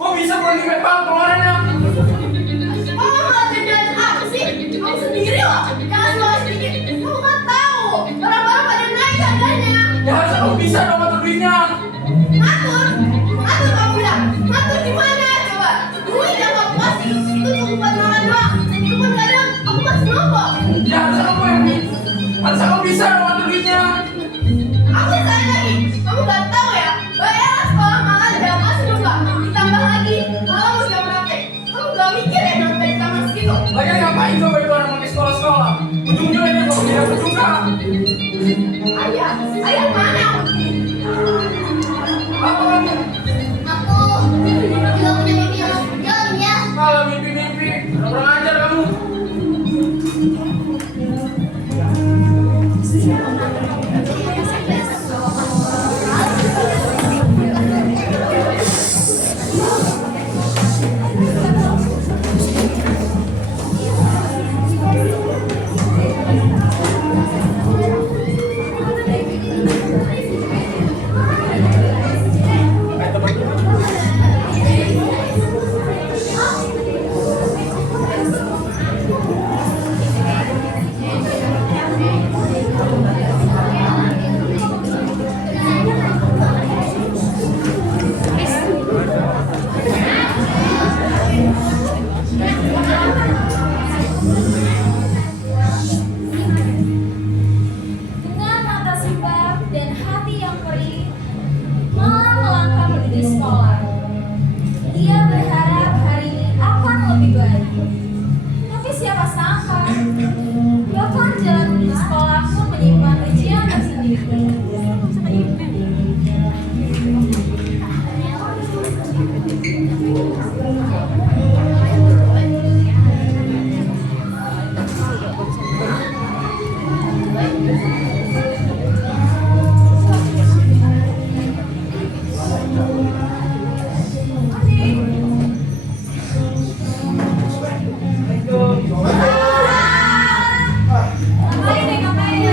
Kok bisa pergi ke bang pengeluarannya? Kamu malah kerjaan apa sih? Kamu sendiri loh. Jangan salah sedikit. Kamu kan tahu barang-barang pada naik harganya. Ya harusnya kamu bisa dong ngatur duitnya. Ngatur? Ngatur kamu bilang. Ngatur gimana coba? Duit yang kamu kasih itu cuma buat makan doang. Dan itu pun kadang aku kasih nopo. Ya harusnya kamu yang harusnya kamu bisa dong ngatur duitnya. Aku saya lagi. Kamu gak tahu ya? Bayaran sekolah makan udah masih juga. Ditambah lagi malam udah praktek. Kamu gak mikir ya sampai sama segitu? Lagi ngapain coba itu orang pakai sekolah-sekolah? Ujung-ujungnya dia mau bilang juga. Ayah, ayah mana aku? Apa kamu? Aku juga punya mimpi yang jalan ya. Kalau mimpi-mimpi, kurang ajar kamu. Dengan mata sembab dan hati yang perih, Mala melangkah menuju sekolah. Dia berharap hari ini akan lebih baik. Tapi siapa sangka, bahkan jalan menuju sekolah pun menyimpan ujian tersendiri. Ngapain nih, ngapain? Ya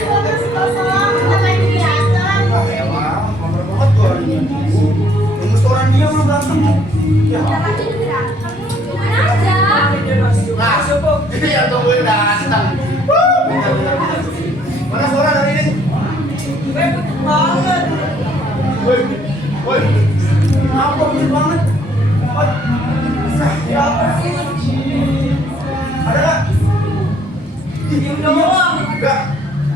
cuma masih kosong. Kita main di atas. Nunggu setoran dia belum datang. Ya. Lagi gerak. Gimana aja? Nah, ini yang tungguin datang. Mana setoran hari ini? Repot banget. Woi, woi. Kenapa begitu banget? Woi. Siapa sih? Ada nggak? Diem doang. Enggak.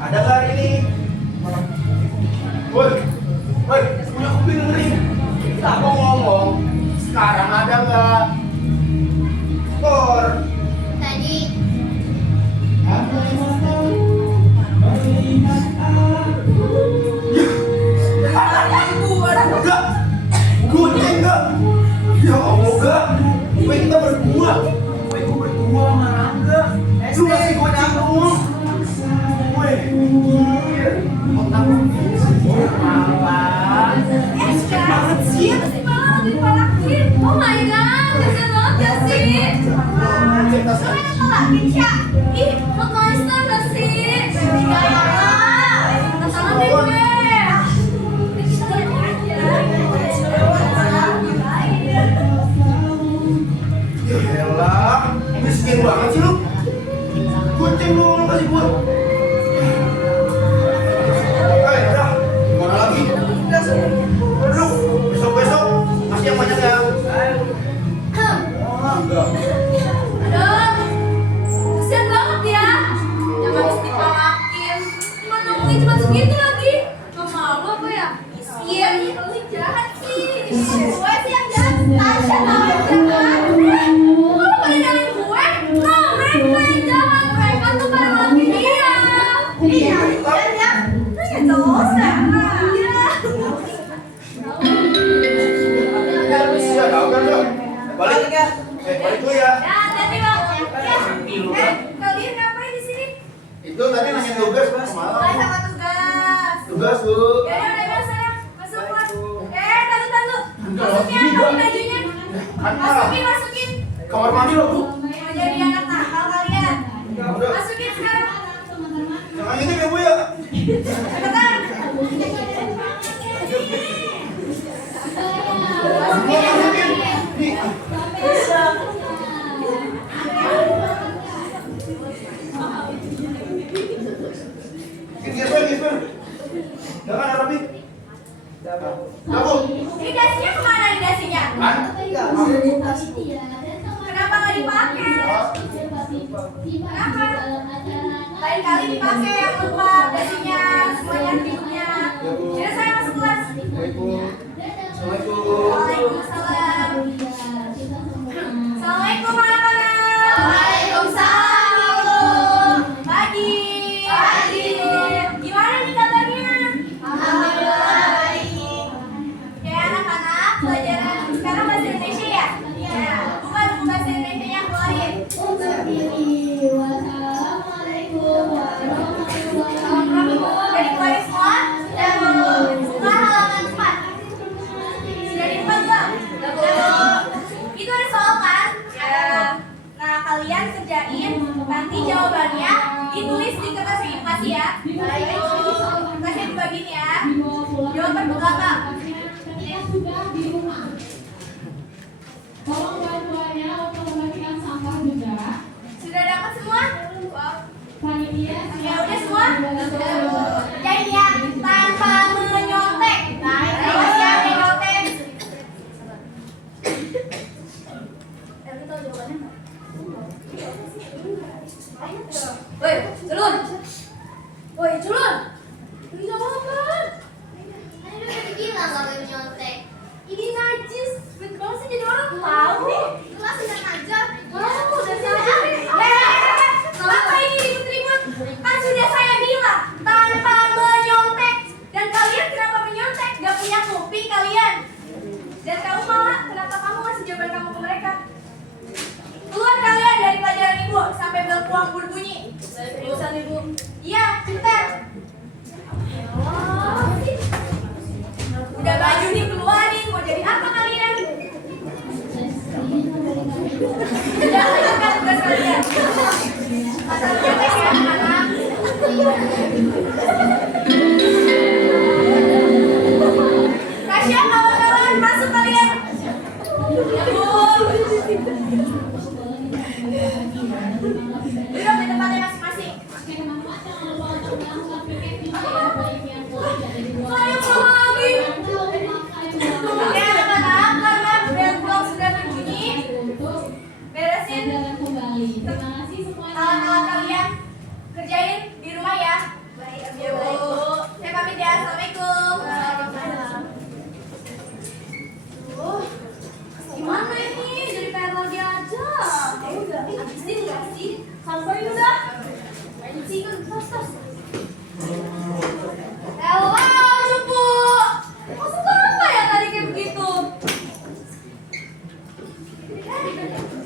Ada nggak hari ini? Woi, woi. Punya kuping dengerin. Kita mau ngomong. Sekarang ada nggak? Skor. Tadi Enggak. Gue enggak. Ya Allah enggak. Gue kita berdua. Gue berdua sama Rangga. Lu masih goceng doang. Gue. Otak lu. Banget sih, masih malah dipalakin. Oh my god, kasian banget gak sih? Cerita Lo yang palakin, Sya? Ih, lo monster gak sih? Enggak ya lah. Kesana deh gue. Kita lihat aja. Ya elah. Miskin banget sih lu. Goceng doang kasih gue. Udah. Gimana lagi? Lu besok-besok masih yang banyak ya. Enggak. Aduh, kasian banget ya. Jangan harus dipalakin. Cuma nungguin cuma segitu lagi. Gak malu apa ya? Iya, lu jahat sih. Gue sih yang jahat. Tasya tau yang jahat. Kok lu pada nyalain gue? No, mereka yang jahat. Mereka tuh pada ngelakuin dia. iya, dan ya. Lu ya dosa. Iya. Iya, tahu kan lu? Balik ya. Balik dulu ya. Ya, hati-hati bang. Ya. Kalian ngapain di sini? Itu tadi nanya tugas Mulai semalam. sama tugas. Tugas bu. Ya udah sana. Masuk kelas. Tante. Masukin kamu bajunya. Masukin. Kamar mandi lo bu. Mau jadi anak nakal kalian. Udah. Masukin sekarang. Jangan ini ya bu ya. Cepetan. Nih. Geser. Udah kan rapi? Kamu. Ini dasinya kemana nih dasinya? Kan? Kenapa nggak dipakai? Kenapa? Lain kali dipakai yang lengkap dasinya, semuanya hidupnya. Jadi saya masuk kelas. Assalamualaikum. Waalaikumsalam. Assalamualaikum anak-anak. Waalaikumsalam. Pagi. Gimana nih kabarnya? Alhamdulillah baik. Oke anak-anak, pelajaran sekarang bahasa Indonesia ya? Iya. Bukan bahasa Indonesia yang keluarin. Dari keluarin semua? Sudah belum? Buka halaman 4. Sudah di 4 belum? Belum. Itu ada soal kan? Ya. Nah kalian kerjain, nanti jawabannya ditulis di kertas ini, makasih ya. Baik. Kertasnya dibagiin ya. Jawaban ke belakang. Tolong bantuannya untuk membagikan sampah juga. Sudah dapat semua? Panitia Ya udah semua? Jadi ya, tanpa menyontek. Awas ya, menyontek. Kita tahu jawabannya nggak? Woi, culun. Woi, culun. Ini jawaban. Tadi udah dibilang nggak boleh nyontek. Ini najis. Betul banget sih jadi orang tahu nih. Kelas udah ngajar. Wow, udah saja. Kenapa ini ribut-ribut? Kan sudah saya bilang tanpa menyontek. Dan kalian kenapa menyontek? Gak punya kuping kalian. Dan kamu malah, kenapa kamu ngasih jawaban kamu ke mereka? Keluar kalian dari pelajaran ibu sampai bel puang berbunyi. Urusan ibu. Iya, cepetan. Udah baju dikeluarin, mau jadi apa kalian? Udah lakukan tugas kalian. Masalah nyontek ya anak-anak. Tasya, kawan-kawan, masuk kalian. Ya bu. Duduk di tempatnya masing-masing. Saya mau lagi. Oke anak-anak, karena bel pulang sudah berbunyi, beresin alat-alat kalian, kerjain di rumah ya. Baik, Bu. Saya pamit ya. Assalamualaikum. Gimana ini? Jadi PR lagi aja. Habisin nggak sih? Sampai udah. Sih kan tos. Halo, Cupu. Maksud apa ya tadi kayak begitu?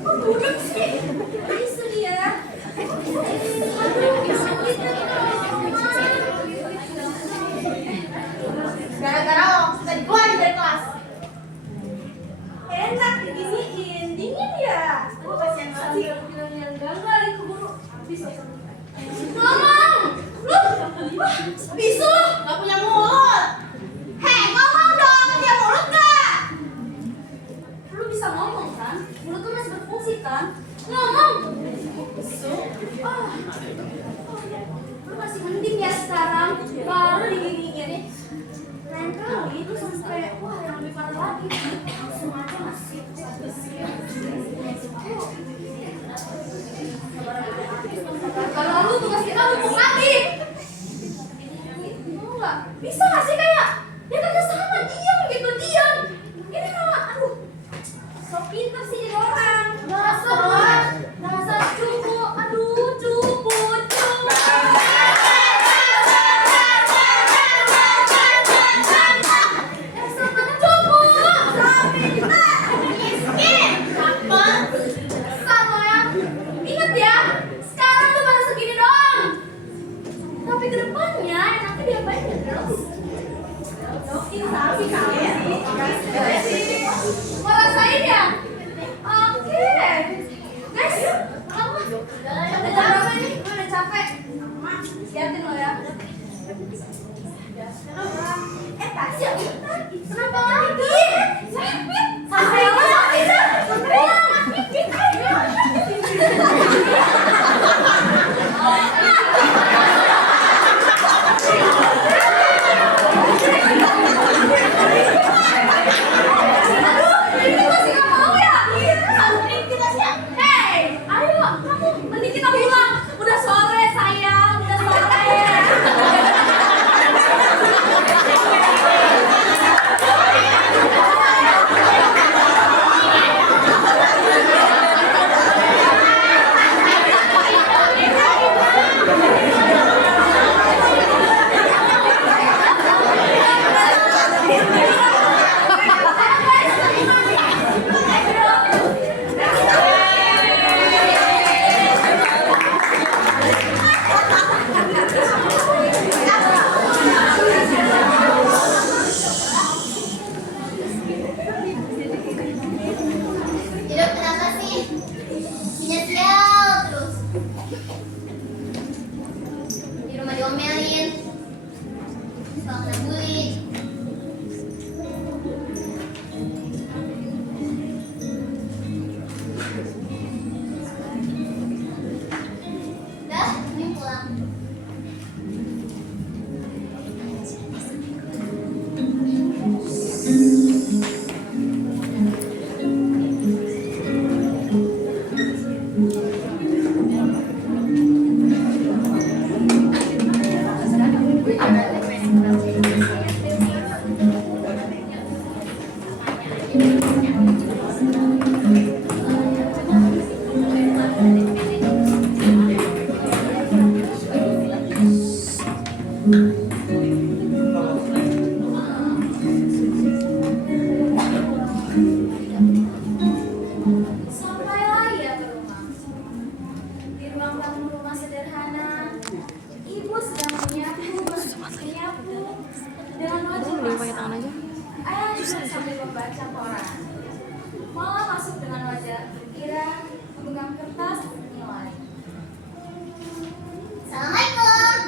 Kok duduk sih? Bisa dia. Gara-gara lo sudah dikeluarin dari kelas. Enak diginiin, dingin ya. Aku kasihan banget. Bilangnya enggak dikeburu. Habis ngomong. Lu bisu lu. Gak punya mulut. Hei, ngomong dong, punya mulut gak? Lu bisa ngomong kan? Mulut lu masih berfungsi kan? Ngomong. Bisu. Lu masih mending ya sekarang. Baru digini-gini. Lain kali itu sampai wah yang lebih parah lagi. Langsung aja masih. Kalau lu tugas kita numpuk lagi. Mau nggak? Bisa nggak sih kayak ya kerja sama diam gitu diam. Ini malah aduh. So pintar sih jadi orang. Dasar cupu. Aduh cupu. Ingat ya, sekarang tuh baru segini doang. Tapi kedepannya nanti diapain ya terus? Tapi kalian ngerasain ya? Oke, guys, kamu udah berapa nih? Gue udah capek. Liatin lo ya. Tasya, kenapa lagi? pakai tangan aja. Ayah duduk sambil membaca koran. Malah masuk dengan wajah gembira, memegang kertas nilai. Assalamualaikum.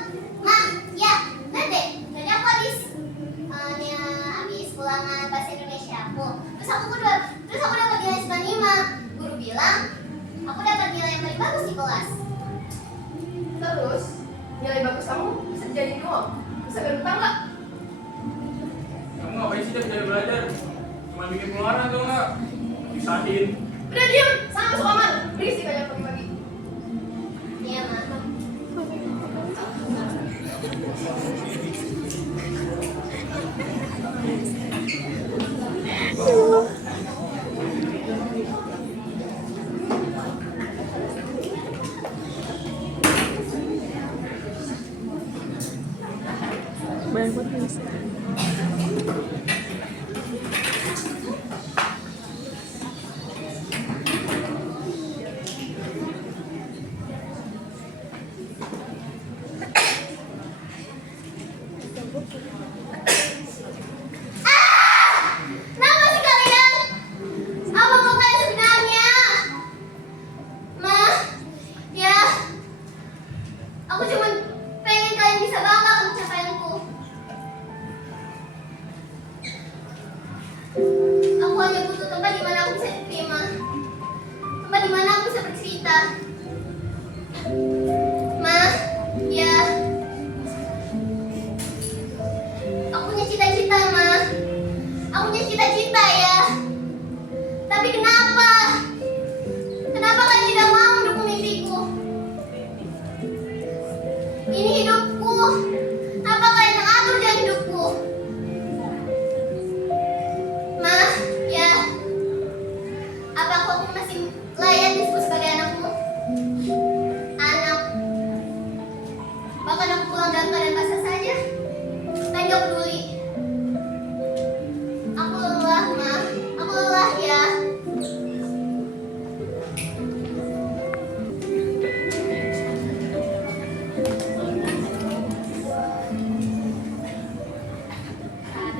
Ma, ya, nanti. Tadi aku habis ulangan bahasa Indonesia aku. Terus aku dapat nilai 95. Guru bilang aku dapat nilai yang paling bagus di kelas. Terus, nilai bagus kamu bisa jadi nol. Bisa berhutang nggak? Kamu ngapain sih tiap hari belajar? Cuma bikin pengeluaran tuh nggak? Pisahin. Udah diam, sana masuk kamar. Berisik aja pagi-pagi. Iya, Ma. Banyak banget guys. Kenapa sih kalian? Apa mau kalian sebenarnya? Ma, ya. Aku cuma pengen kalian bisa bangga akan pencapaianku. Aku hanya butuh tempat di mana aku bisa diterima. Tempat di mana aku bisa bercerita. Ma, ya. Aku punya cita-cita, Ma. Aku punya cita-cita ya. Tapi kenapa? Kenapa kalian tidak mau mendukung mimpiku? Ini hidupku. Kenapa kalian mengatur jalan hidupku? Ma, ya. Apa aku masih layak disebut sebagai anakmu? Anak. Bahkan aku pulang dalam keadaan basah saja. Kalian gak peduli. Aku lelah, Ma. Aku lelah ya.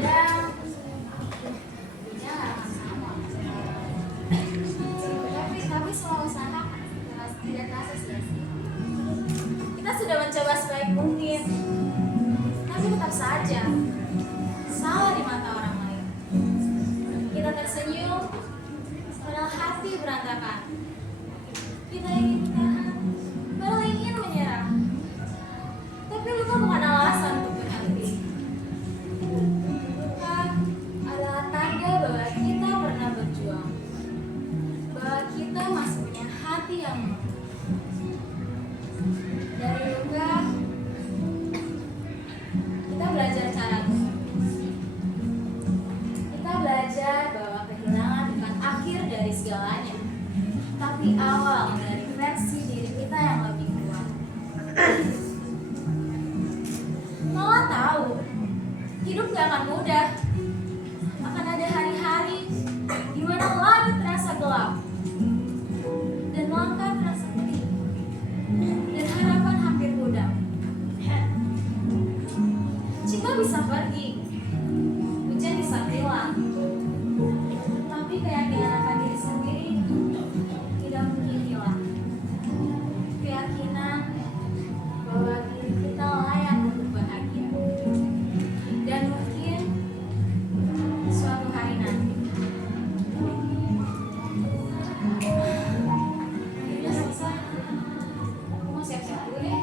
Kadang punya akan sama. Tapi semua usaha tidak terasa sia-sia. Kita sudah mencoba sebaik mungkin, tapi tetap saja salah di mata orang lain. Kita tersenyum, padahal hati berantakan. Kita ingin tahan, padahal ingin menyerah. Tapi luka bukan alasan untuk berhenti. Luka adalah tanda bahwa kita pernah berjuang, bahwa kita masih punya hati yang murni. Dari luka, kita belajar cara lupa. Kita belajar bahwa kehilangan bukan akhir dari segalanya, tapi awal dari versi diri kita yang lebih kuat. Mama tahu, hidup gak akan mudah. Akan ada hari-hari di mana langit terasa gelap dan langkah terasa pedih dan harapan hampir pudar. Cinta bisa pergi, hujan bisa hilang, tapi keyakinan akan diri sendiri tidak mungkin hilang. Keyakinan bahwa diri kita layak untuk bahagia, dan mungkin suatu hari nanti. Udah selesai, aku mau siap-siap dulu deh.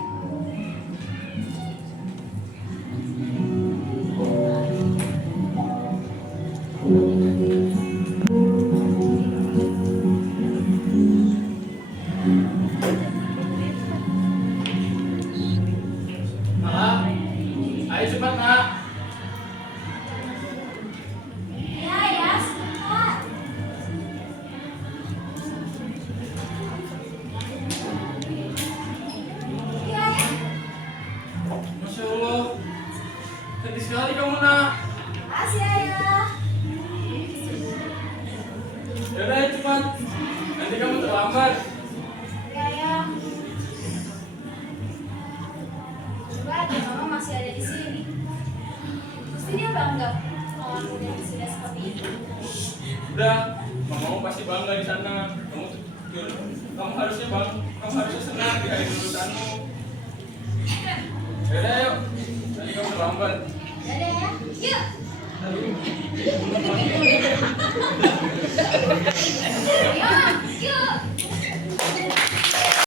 Nak, ayo cepat nak. Ya, ya, sebentar. Ya, ya. Masya Allah, cantik sekali kamu nak. Makasih, Ayah. Yaudah ayo cepat, nanti kamu terlambat. Ya, ya. Coba aja mama masih ada di sini. Pasti dia bangga kamu dan sudah seperti itu. Udah, mamamu pasti bangga di sana. Kamu harusnya senang di hari lulusanmu. Yaudah yuk, nanti kamu terlambat. Dadah ya. Yuk. Aduh. Yuk. Yuk.